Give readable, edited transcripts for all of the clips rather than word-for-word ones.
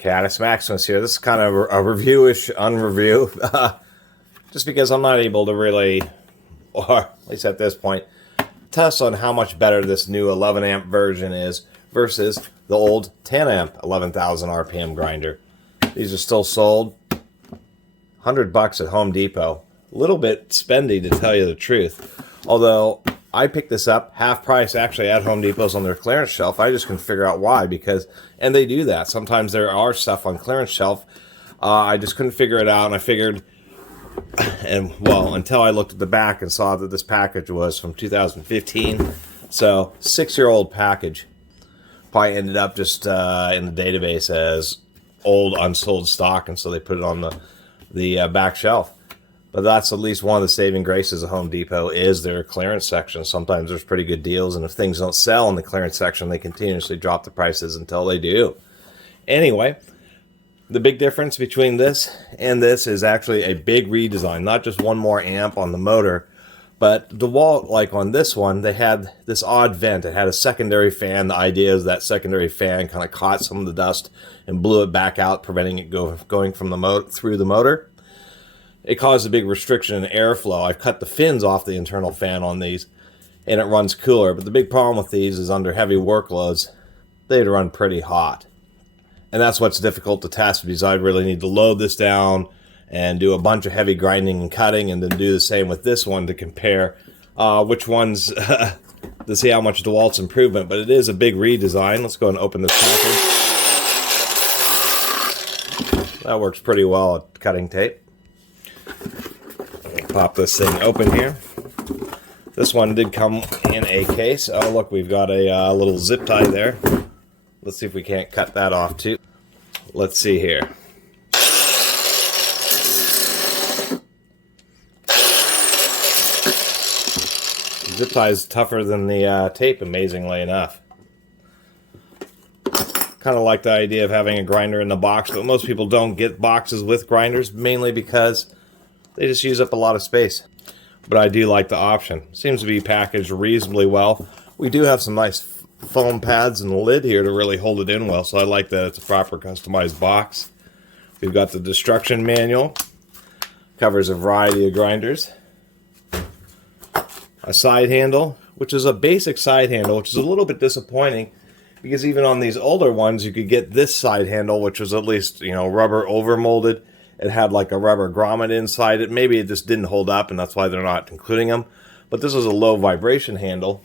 Catus Maximus here. This is kind of a reviewish unreview, just because I'm not able to really, or at least at this point, test on how much better this new 11 amp version is versus the old 10 amp 11,000 RPM grinder. These are still sold $100 at Home Depot. A little bit spendy, to tell you the truth. Although I picked this up half price actually at Home Depot's on their clearance shelf. I just couldn't figure out why, because, and they do that. Sometimes there are stuff on clearance shelf. I just couldn't figure it out, and I figured, and well, until I looked at the back and saw that this package was from 2015. So, 6-year-old package. Probably ended up just in the database as old unsold stock, and so they put it on the back shelf. But that's at least one of the saving graces of Home Depot is their clearance section. Sometimes there's pretty good deals, and if things don't sell in the clearance section, they continuously drop the prices until they do. Anyway, the big difference between this and this is actually a big redesign. Not just one more amp on the motor, but DeWalt, like on this one, they had this odd vent. It had a secondary fan. The idea is that secondary fan kind of caught some of the dust and blew it back out, preventing it going from the through the motor. It caused a big restriction in airflow. I've cut the fins off the internal fan on these, and it runs cooler. But the big problem with these is under heavy workloads, they'd run pretty hot. And that's what's difficult to test, because I'd really need to load this down and do a bunch of heavy grinding and cutting, and then do the same with this one to compare which ones to see how much DeWalt's improvement. But it is a big redesign. Let's go and open this package. That works pretty well at cutting tape. Let me pop this thing open here. This one did come in a case. Oh, look, we've got a little zip tie there. Let's see if we can't cut that off too. Let's see here. The zip tie is tougher than the tape, amazingly enough. Kind of like the idea of having a grinder in the box, but most people don't get boxes with grinders, mainly because they just use up a lot of space. But I do like the option. Seems to be packaged reasonably well. We do have some nice foam pads in the lid here to really hold it in well, so I like that it's a proper customized box. We've got the destruction manual. Covers a variety of grinders. A side handle, which is a basic side handle, which is a little bit disappointing, because even on these older ones, you could get this side handle, which was at least, you know, rubber over-molded. It had like a rubber grommet inside it. Maybe it just didn't hold up, and that's why they're not including them. But this is a low vibration handle.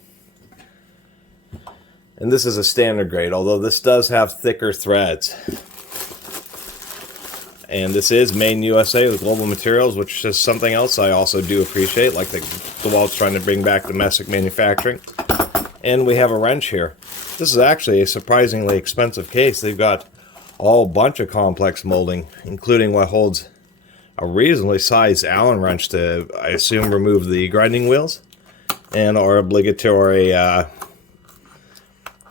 And this is a standard grade, although this does have thicker threads. And this is made in USA with global materials, which is something else I also do appreciate, like the DeWalt's trying to bring back domestic manufacturing. And we have a wrench here. This is actually a surprisingly expensive case. They've got a whole bunch of complex molding, including what holds a reasonably sized Allen wrench to, I assume, remove the grinding wheels, and our obligatory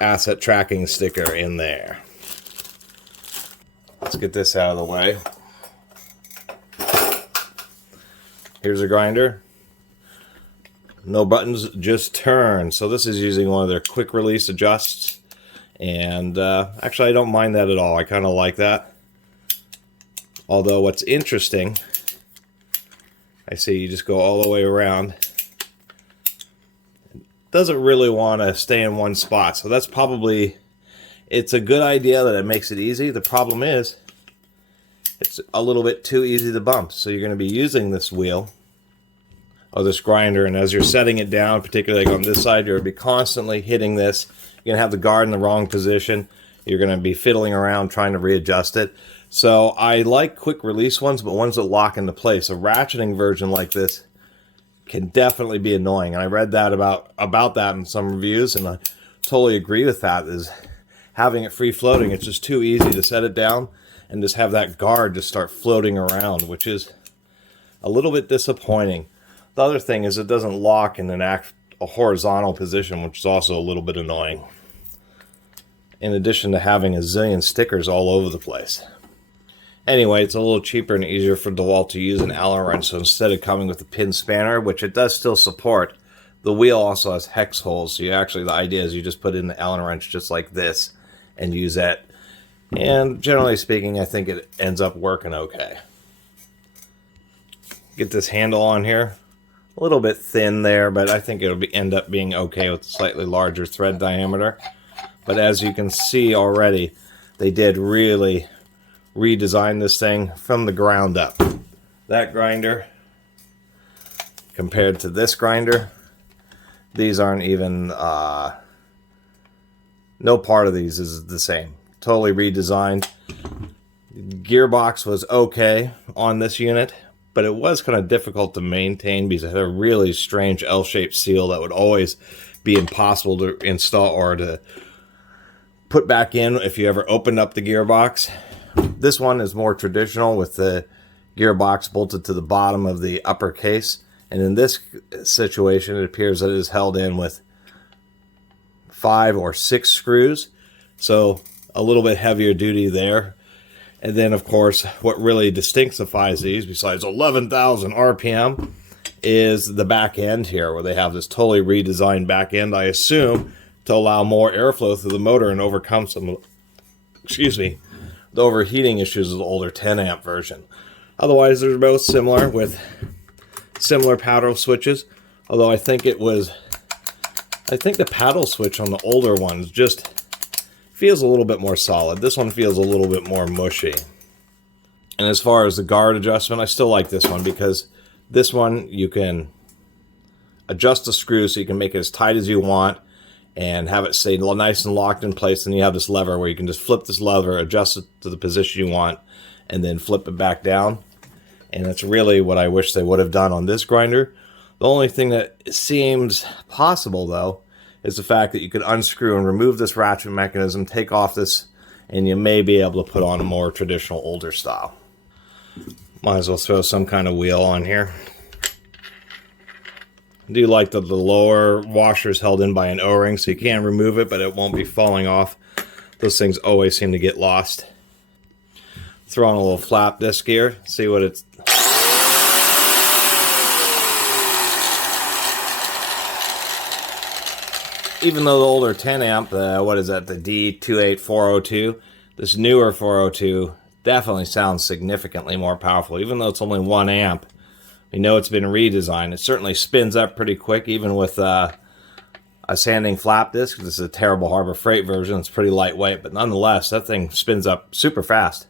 asset tracking sticker in there. Let's get this out of the way. Here's a grinder. No buttons, just turn. So this is using one of their quick release adjusts. And actually I don't mind that at all. I kind of like that. Although what's interesting, I see you just go all the way around. It doesn't really want to stay in one spot. So that's probably, it's a good idea that it makes it easy. The problem is, it's a little bit too easy to bump. So you're going to be using this wheel, or this grinder, and as you're setting it down, particularly on this side, you're going to be constantly hitting this. You're going to have the guard in the wrong position. You're going to be fiddling around trying to readjust it. So I like quick release ones, but ones that lock into place. A ratcheting version like this can definitely be annoying. And I read that about that in some reviews, and I totally agree with that. Is having it free floating, it's just too easy to set it down and just have that guard just start floating around, which is a little bit disappointing. The other thing is it doesn't lock in a horizontal position, which is also a little bit annoying. In addition to having a zillion stickers all over the place. Anyway, it's a little cheaper and easier for DeWalt to use an Allen wrench, so instead of coming with a pin spanner, which it does still support, the wheel also has hex holes. So you actually, the idea is you just put in the Allen wrench just like this and use that. And generally speaking, I think it ends up working okay. Get this handle on here. A little bit thin there, but I think it'll end up being okay with a slightly larger thread diameter. But as you can see already, they did really redesign this thing from the ground up. That grinder compared to this grinder, these aren't even, no part of these is the same. Totally redesigned. Gearbox was okay on this unit, but it was kind of difficult to maintain because it had a really strange L-shaped seal that would always be impossible to install or to put back in if you ever opened up the gearbox. This one is more traditional with the gearbox bolted to the bottom of the upper case. And in this situation, it appears that it is held in with 5 or 6 screws. So a little bit heavier duty there. And then, of course, what really distinctifies these, besides 11,000 RPM, is the back end here, where they have this totally redesigned back end, I assume, to allow more airflow through the motor and overcome some, the overheating issues of the older 10 amp version. Otherwise, they're both similar with similar paddle switches, although I think the paddle switch on the older ones just feels a little bit more solid. This one feels a little bit more mushy. And as far as the guard adjustment, I still like this one because this one you can adjust the screw so you can make it as tight as you want and have it stay nice and locked in place. And you have this lever where you can just flip this lever, adjust it to the position you want, and then flip it back down. And that's really what I wish they would have done on this grinder. The only thing that seems possible, though, is the fact that you could unscrew and remove this ratchet mechanism, take off this, and you may be able to put on a more traditional older style. Might as well throw some kind of wheel on here. I do like that the lower washer is held in by an O-ring, so you can remove it, but it won't be falling off. Those things always seem to get lost. Throw on a little flap disc here, see what it's... Even though the older 10 amp, what is that, the D28402, this newer 402 definitely sounds significantly more powerful. Even though it's only 1 amp, we know it's been redesigned. It certainly spins up pretty quick, even with a sanding flap disc. This is a terrible Harbor Freight version. It's pretty lightweight, but nonetheless, that thing spins up super fast.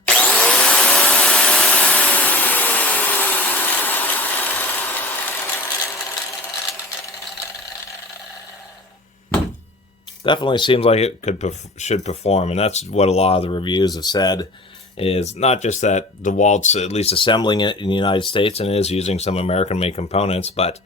Definitely seems like it should perform, and that's what a lot of the reviews have said, is not just that DeWalt's at least assembling it in the United States and is using some American-made components, but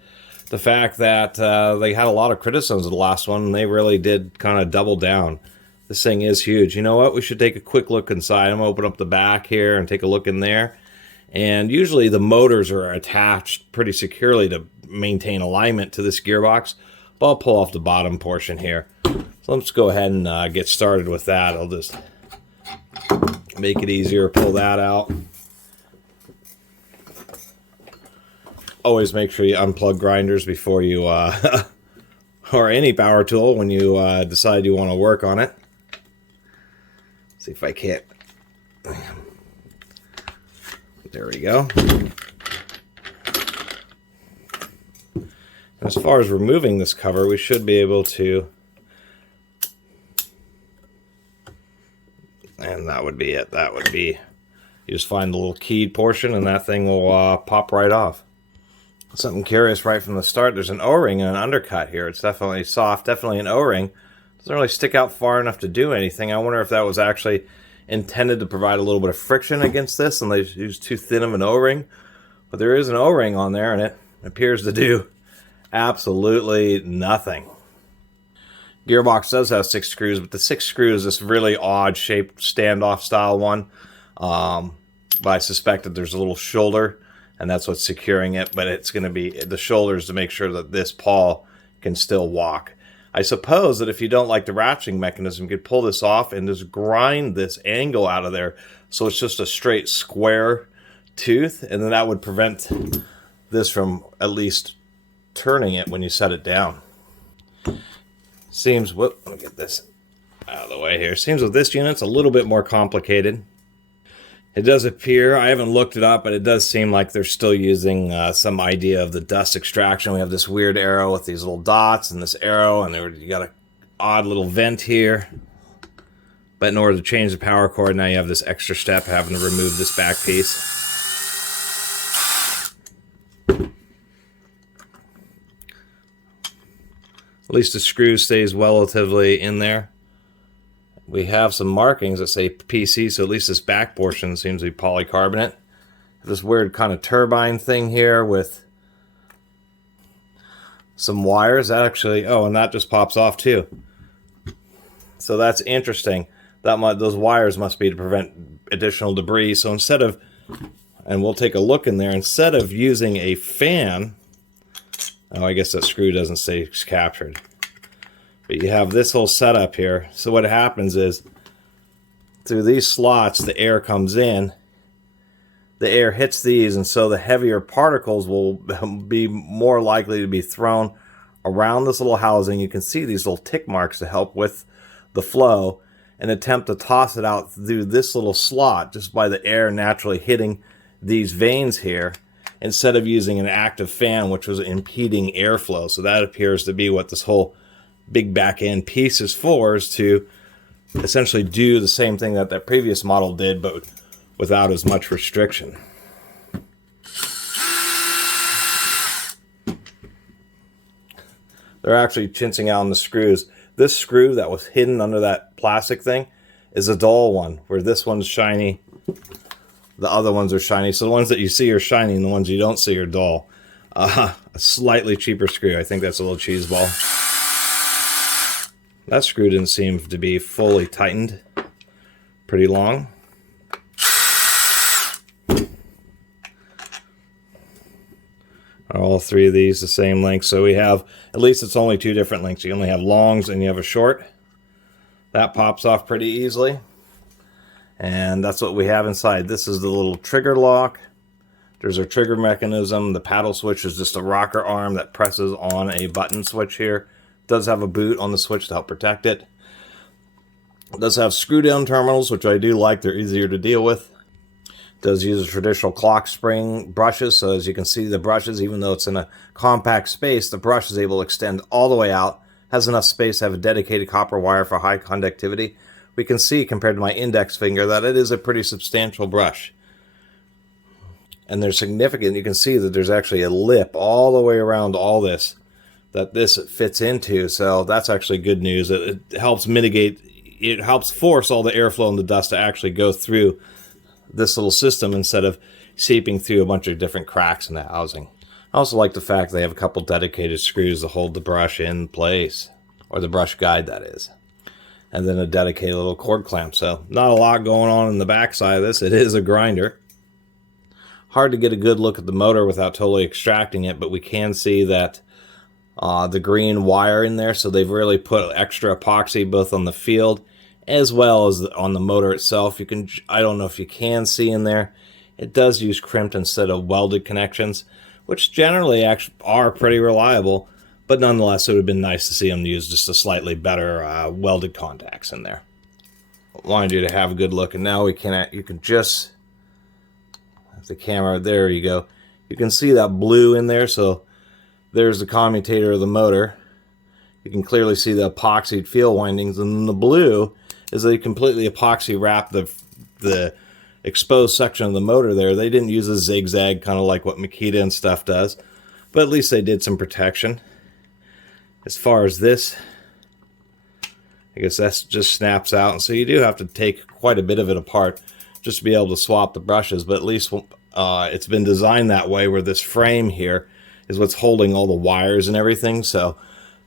the fact that they had a lot of criticisms of the last one, and they really did kind of double down. This thing is huge. You know what? We should take a quick look inside. I'm going to open up the back here and take a look in there. And usually the motors are attached pretty securely to maintain alignment to this gearbox. But I'll pull off the bottom portion here. So let's go ahead and get started with that. I'll just make it easier, pull that out. Always make sure you unplug grinders before you, or any power tool when you decide you want to work on it. See if I can't. There we go. As far as removing this cover, we should be able to, and that would be it. That would be, you just find the little keyed portion and that thing will pop right off. Something curious right from the start, there's an O-ring and an undercut here. It's definitely soft, definitely an O-ring. Doesn't really stick out far enough to do anything. I wonder if that was actually intended to provide a little bit of friction against this and they used too thin of an O-ring. But there is an O-ring on there and it appears to do absolutely nothing. Gearbox does have 6 screws, but the 6 screws is this really odd shaped standoff style one. But I suspect that there's a little shoulder, and that's what's securing it. But it's going to be the shoulders to make sure that this pawl can still walk. I suppose that if you don't like the ratcheting mechanism, you could pull this off and just grind this angle out of there, so it's just a straight square tooth, and then that would prevent this from at least turning it when you set it down. Seems, whoop, let me get this out of the way here. Seems with this unit, it's a little bit more complicated. It does appear, I haven't looked it up, but it does seem like they're still using some idea of the dust extraction. We have this weird arrow with these little dots and this arrow, and you got an odd little vent here. But in order to change the power cord, now you have this extra step having to remove this back piece. At least the screw stays relatively in there. We have some markings that say PC, so at least this back portion seems to be polycarbonate. This weird kind of turbine thing here with some wires. That actually, oh, and that just pops off too. So that's interesting. Those wires must be to prevent additional debris. So instead of, and we'll take a look in there, instead of using a fan, oh, I guess that screw doesn't say it's captured. But you have this whole setup here. So what happens is, through these slots, the air comes in. The air hits these, and so the heavier particles will be more likely to be thrown around this little housing. You can see these little tick marks to help with the flow, and attempt to toss it out through this little slot just by the air naturally hitting these veins here, instead of using an active fan, which was impeding airflow. So that appears to be what this whole big back end piece is for, is to essentially do the same thing that that previous model did, but without as much restriction. They're actually chinching out on the screws. This screw that was hidden under that plastic thing is a dull one, where this one's shiny, the other ones are shiny. So the ones that you see are shiny, and the ones you don't see are dull. A slightly cheaper screw. I think that's a little cheese ball. That screw didn't seem to be fully tightened. Pretty long. All three of these the same length. So we have, at least it's only two different lengths. You only have longs and you have a short. That pops off pretty easily. And that's what we have inside. This is the little trigger lock. There's our trigger mechanism. The paddle switch is just a rocker arm that presses on a button switch here. It does have a boot on the switch to help protect it. It does have screw down terminals, which I do like. They're easier to deal with. It does use a traditional clock spring brushes. So as you can see, the brushes, even though it's in a compact space, the brush is able to extend all the way out. Has enough space to have a dedicated copper wire for high conductivity. We can see, compared to my index finger, that it is a pretty substantial brush. And they're significant. You can see that there's actually a lip all the way around all this that this fits into. So that's actually good news. It helps mitigate, it helps force all the airflow and the dust to actually go through this little system instead of seeping through a bunch of different cracks in the housing. I also like the fact they have a couple dedicated screws to hold the brush in place, or the brush guide, that is. And then a dedicated little cord clamp. So not a lot going on in the back side of this. It is a grinder. Hard to get a good look at the motor without totally extracting it, but we can see that the green wire in there, so they've really put extra epoxy both on the field as well as on the motor itself. You can, I don't know if you can see in there, it does use crimped instead of welded connections, which generally actually are pretty reliable, but nonetheless it would have been nice to see them use just a slightly better welded contacts in there. I wanted you to have a good look, and now we can, you can just, the camera, there you go, you can see that blue in there. So there's the commutator of the motor. You can clearly see the epoxied field windings, and then the blue is they completely epoxy wrap the exposed section of the motor there. They didn't use a zigzag, kind of like what Makita and stuff does, but at least they did some protection. As far as this, I guess that just snaps out, and so you do have to take quite a bit of it apart just to be able to swap the brushes, but at least it's been designed that way, where this frame here is what's holding all the wires and everything. So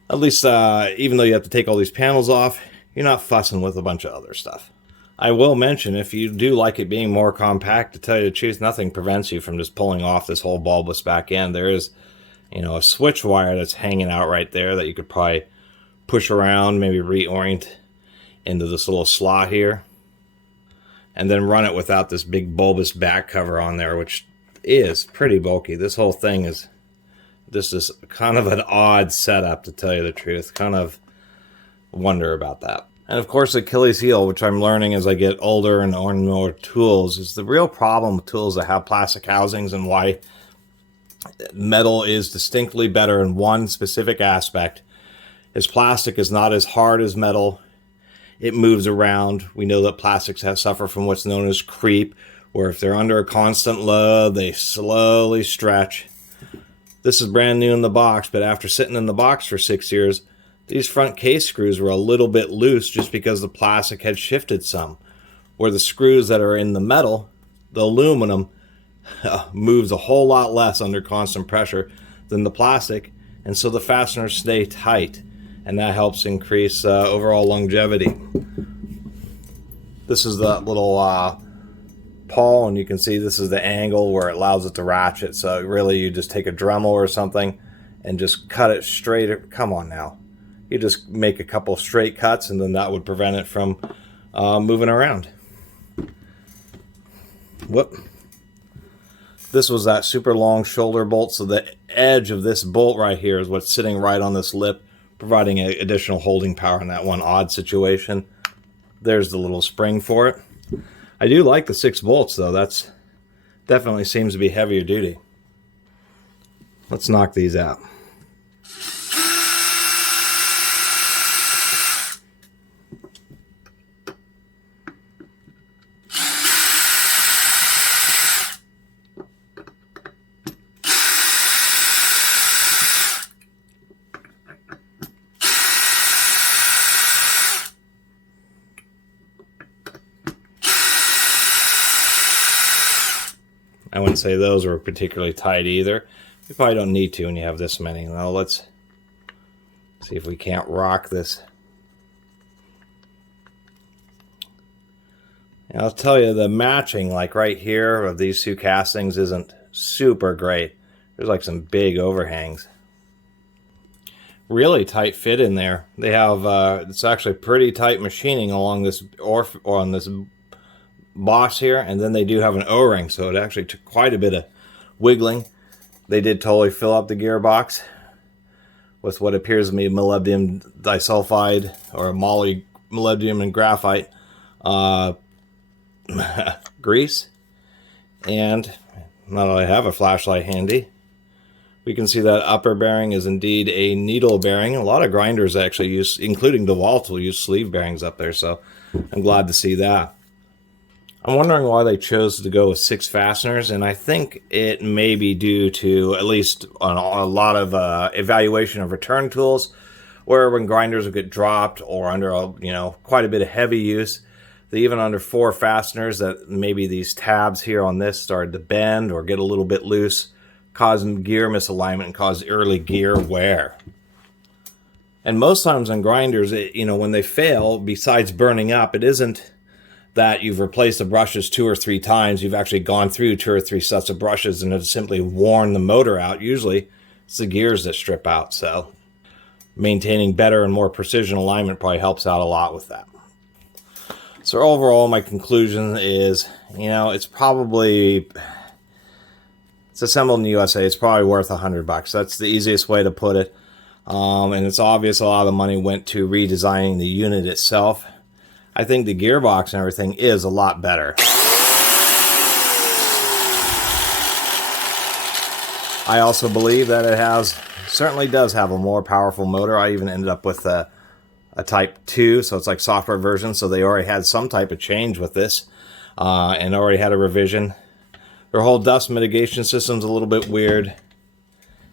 at least even though you have to take all these panels off, you're not fussing with a bunch of other stuff. I will mention, if you do like it being more compact, to tell you the truth, nothing prevents you from just pulling off this whole bulbous back end. There is, you know, a switch wire that's hanging out right there that you could probably push around, maybe reorient into this little slot here, and then run it without this big bulbous back cover on there, which is pretty bulky. This whole thing is, this is kind of an odd setup, to tell you the truth. Kind of wonder about that. And of course, Achilles heel, which I'm learning as I get older and own more tools, is the real problem with tools that have plastic housings, and why metal is distinctly better in one specific aspect is plastic is not as hard as metal. It moves around. We know that plastics suffer from what's known as creep, where if they're under a constant load, they slowly stretch. This is brand new in the box, but after sitting in the box for 6 years, these front case screws were a little bit loose just because the plastic had shifted some. Where the screws that are in the metal, the aluminum, moves a whole lot less under constant pressure than the plastic, and so the fasteners stay tight, and that helps increase overall longevity. This is the little pawl, and you can see this is the angle where it allows it to ratchet. So really, you just take a Dremel or something and just cut it straight. Come on now. You just make a couple straight cuts, and then that would prevent it from moving around. Whoop. This was that super long shoulder bolt, so the edge of this bolt right here is what's sitting right on this lip, providing additional holding power in that one odd situation. There's the little spring for it. I do like the 6 bolts, though. That's definitely seems to be heavier duty. Let's knock these out. I wouldn't say those are particularly tight either. You probably don't need to when you have this many. Now let's see if we can't rock this. And I'll tell you, the matching, like right here of these two castings, isn't super great. There's like some big overhangs. Really tight fit in there. They have it's actually pretty tight machining along this or on this boss here, and then they do have an O-ring, so it actually took quite a bit of wiggling. They did totally fill up the gearbox with what appears to be molybdenum disulfide or molybdenum and graphite grease. And now that I have a flashlight handy, we can see that upper bearing is indeed a needle bearing. A lot of grinders actually use, including DeWalt, will use sleeve bearings up there, so I'm glad to see that. I'm wondering why they chose to go with 6 fasteners, and I think it may be due to, at least on a lot of evaluation of return tools, where when grinders would get dropped or under quite a bit of heavy use, they even under 4 fasteners, that maybe these tabs here on this started to bend or get a little bit loose, causing gear misalignment and cause early gear wear. And most times on grinders, when they fail, besides burning up, it isn't that you've replaced the brushes 2 or 3 times. You've actually gone through 2 or 3 sets of brushes and have simply worn the motor out. Usually it's the gears that strip out, so maintaining better and more precision alignment probably helps out a lot with that. So overall, my conclusion is, it's assembled in the USA. It's probably worth $100. That's the easiest way to put it. And it's obvious a lot of the money went to redesigning the unit itself. I think the gearbox and everything is a lot better. I also believe that it certainly does have a more powerful motor. I even ended up with a Type 2, so it's like software version, so they already had some type of change with this, and already had a revision. Their whole dust mitigation system's a little bit weird,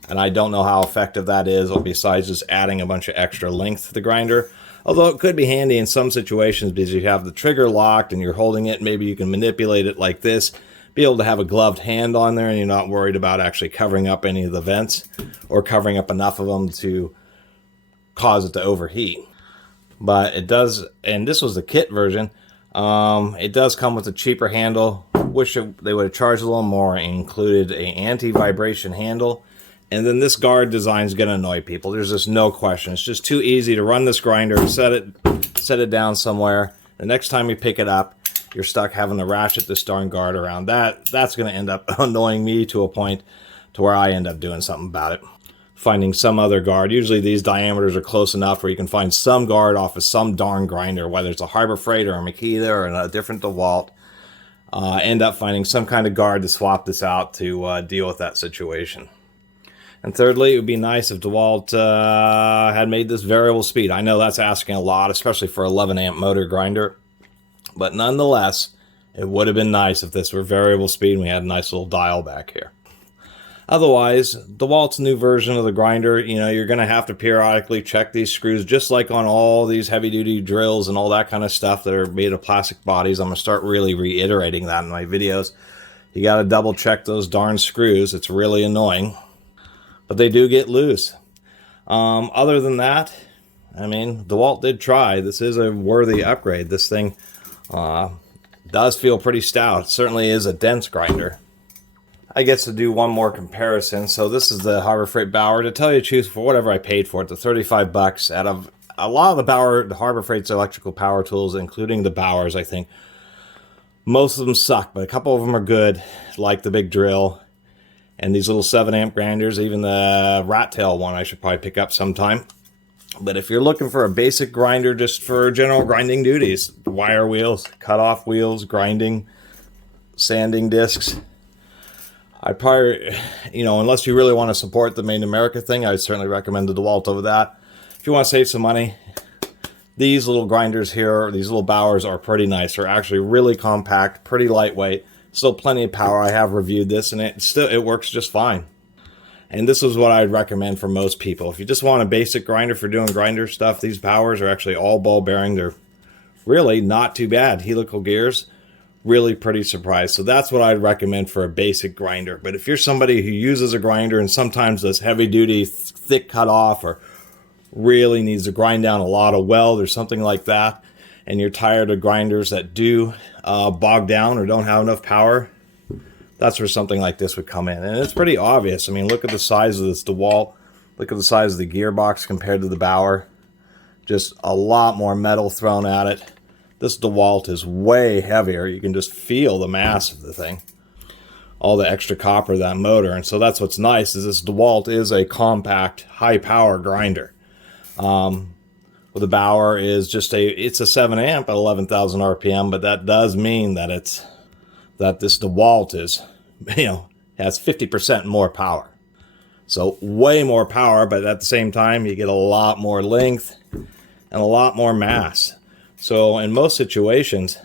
and I don't know how effective that is, or besides just adding a bunch of extra length to the grinder. Although it could be handy in some situations because you have the trigger locked and you're holding it, maybe you can manipulate it like this, be able to have a gloved hand on there, and you're not worried about actually covering up any of the vents or covering up enough of them to cause it to overheat. But it does, and this was the kit version, it does come with a cheaper handle. Wish they would have charged a little more and included an anti-vibration handle. And then this guard design is going to annoy people. There's just no question. It's just too easy to run this grinder, set it down somewhere. The next time you pick it up, you're stuck having to ratchet this darn guard around. That's going to end up annoying me to a point to where I end up doing something about it. finding some other guard. Usually these diameters are close enough where you can find some guard off of some darn grinder, whether it's a Harbor Freight or a Makita or a different DeWalt. End up finding some kind of guard to swap this out to deal with that situation. And thirdly, it would be nice if DeWalt had made this variable speed. I know that's asking a lot, especially for 11 amp motor grinder. But nonetheless, it would have been nice if this were variable speed and we had a nice little dial back here. Otherwise, DeWalt's new version of the grinder, you know, you're going to have to periodically check these screws, just like on all these heavy-duty drills and all that kind of stuff that are made of plastic bodies. I'm going to start really reiterating that in my videos. You got to double check those darn screws. It's really annoying. But they do get loose. Other than that, I mean, DeWalt did try. This is a worthy upgrade. This thing does feel pretty stout. It certainly is a dense grinder. I guess to do one more comparison. So this is the Harbor Freight Bauer. To tell you the truth, for whatever I paid for it, the 35 bucks, out of a lot of the Harbor Freight's electrical power tools, including the Bauers, I think, most of them suck, but a couple of them are good, like the big drill. And these little 7 amp grinders, even the rat tail one I should probably pick up sometime. But if you're looking for a basic grinder just for general grinding duties, wire wheels, cut-off wheels, grinding, sanding discs, I'd probably, you know, unless you really want to support the Made in America thing, I'd certainly recommend the DeWalt over that. If you want to save some money, these little grinders here, these little Bauers are pretty nice. They're actually really compact, pretty lightweight. Still plenty of power. I have reviewed this and it works just fine. And this is what I'd recommend for most people. If you just want a basic grinder for doing grinder stuff, these Bauers are actually all ball bearing. They're really not too bad. Helical gears, really pretty surprised. So that's what I'd recommend for a basic grinder. But if you're somebody who uses a grinder and sometimes does heavy duty, thick cut off, or really needs to grind down a lot of weld or something like that, and you're tired of grinders that do bog down or don't have enough power, that's where something like this would come in. And it's pretty obvious. I mean, look at the size of this DeWalt. Look at the size of the gearbox compared to the Bauer. Just a lot more metal thrown at it. This DeWalt is way heavier. You can just feel the mass of the thing. All the extra copper of that motor. And so that's what's nice, is this DeWalt is a compact, high-power grinder. The Bauer is just it's a 7 amp at 11,000 RPM, but that does mean that this DeWalt is, you know, has 50% more power. So way more power, but at the same time, you get a lot more length and a lot more mass. So in most situations,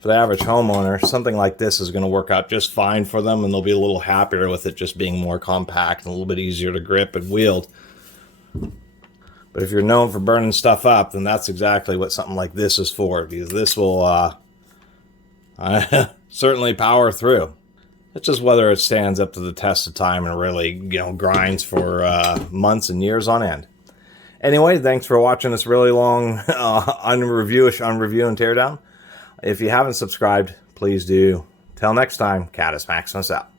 for the average homeowner, something like this is going to work out just fine for them, and they'll be a little happier with it just being more compact and a little bit easier to grip and wield. But if you're known for burning stuff up, then that's exactly what something like this is for, because this will certainly power through. It's just whether it stands up to the test of time and really, you know, grinds for months and years on end. Anyway, thanks for watching this really long Reviewish review and teardown. If you haven't subscribed, please do. Till next time, Catus Maximus out.